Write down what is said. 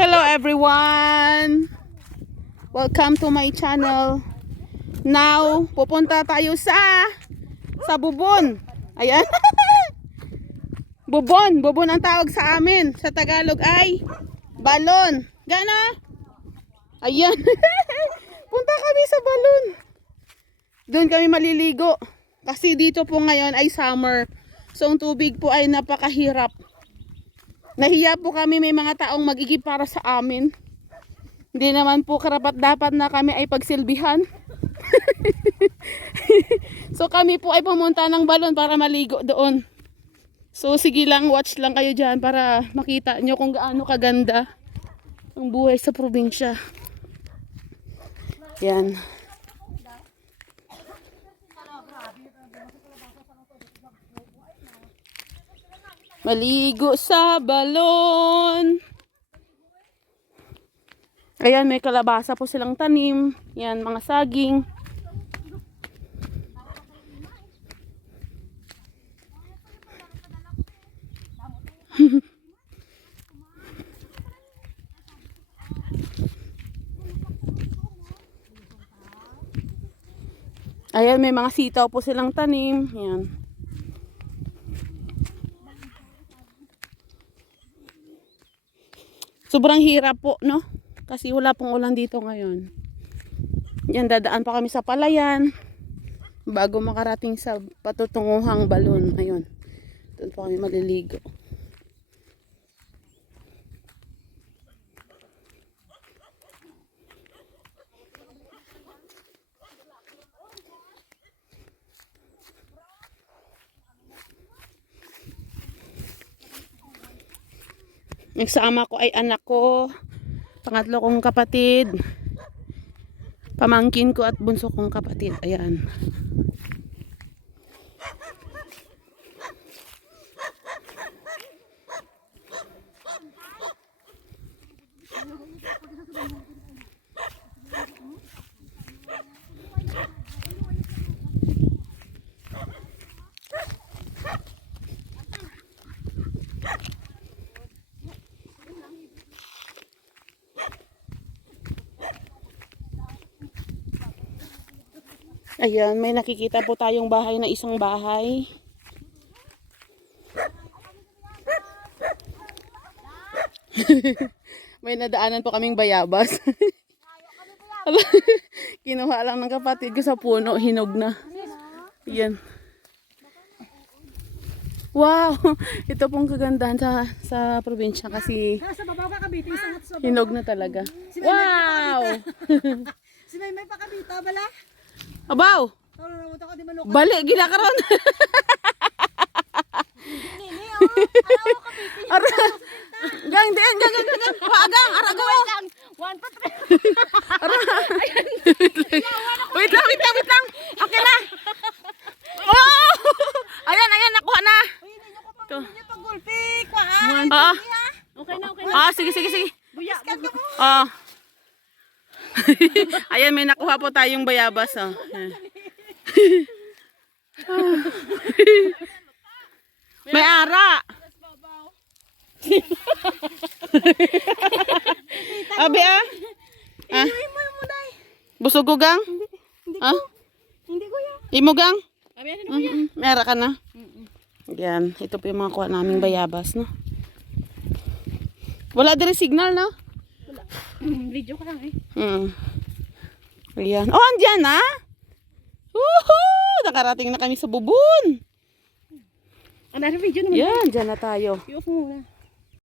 Hello everyone! Welcome to my channel. Now, pupunta tayo sa Bubon. Ayan. Bubon ang tawag sa amin. Sa Tagalog ay balon. Gana? Ayan. Punta kami sa balon. Doon kami maliligo. Kasi dito po ngayon ay summer. So ang tubig po ay napakahirap. Nahiya po kami, may mga taong magigib para sa amin. Hindi naman po karapat dapat na kami ay pagsilbihan. So kami po ay pumunta ng balon para maligo doon. So sige lang, watch lang kayo dyan para makita nyo kung gaano kaganda ang buhay sa probinsya. Yan. Maligo sa balon. Ayan, may kalabasa po silang tanim. Yan, mga saging. Ayan, may mga sitaw po silang tanim. Yan. Sobrang hirap po, no? Kasi wala pong ulan dito ngayon. Yan, dadaan pa kami sa palayan bago makarating sa patutunguhang balon. Ayun. Doon pa kami maliligo. Nagsama ko ay anak ko, pangatlo kong kapatid, pamangkin ko at bunso kong kapatid. Ayan. Ayan, may nakikita po tayong bahay na isang bahay. May nadaanan po kaming bayabas. Kinuha lang ng kapatid ko sa puno, hinog na. Ayan. Wow! Ito pong kagandahan sa probinsya kasi hinog na talaga. Wow! Sinay may pakabita bala? Abaw! Bali, gila ka ron. Gang, agang, arago. 1, 2, 3. Wait lang. Okay na. Oh! Ayan, nakuha na. Okay na. Sige. Ayan, may nakuha po tayong bayabas. Oh. May ara. Abi Busog ko gang? Hindi ko yan. Imo gang? May ara ka na? Yan, ito po yung mga kuha naming bayabas, no? Wala din signal, no? Video ka lang eh. Ayan. Oh, andyan na. Woohoo! Nakarating na kami sa Bubon. Ano video naman? Yan, dyan na tayo. I-off muna.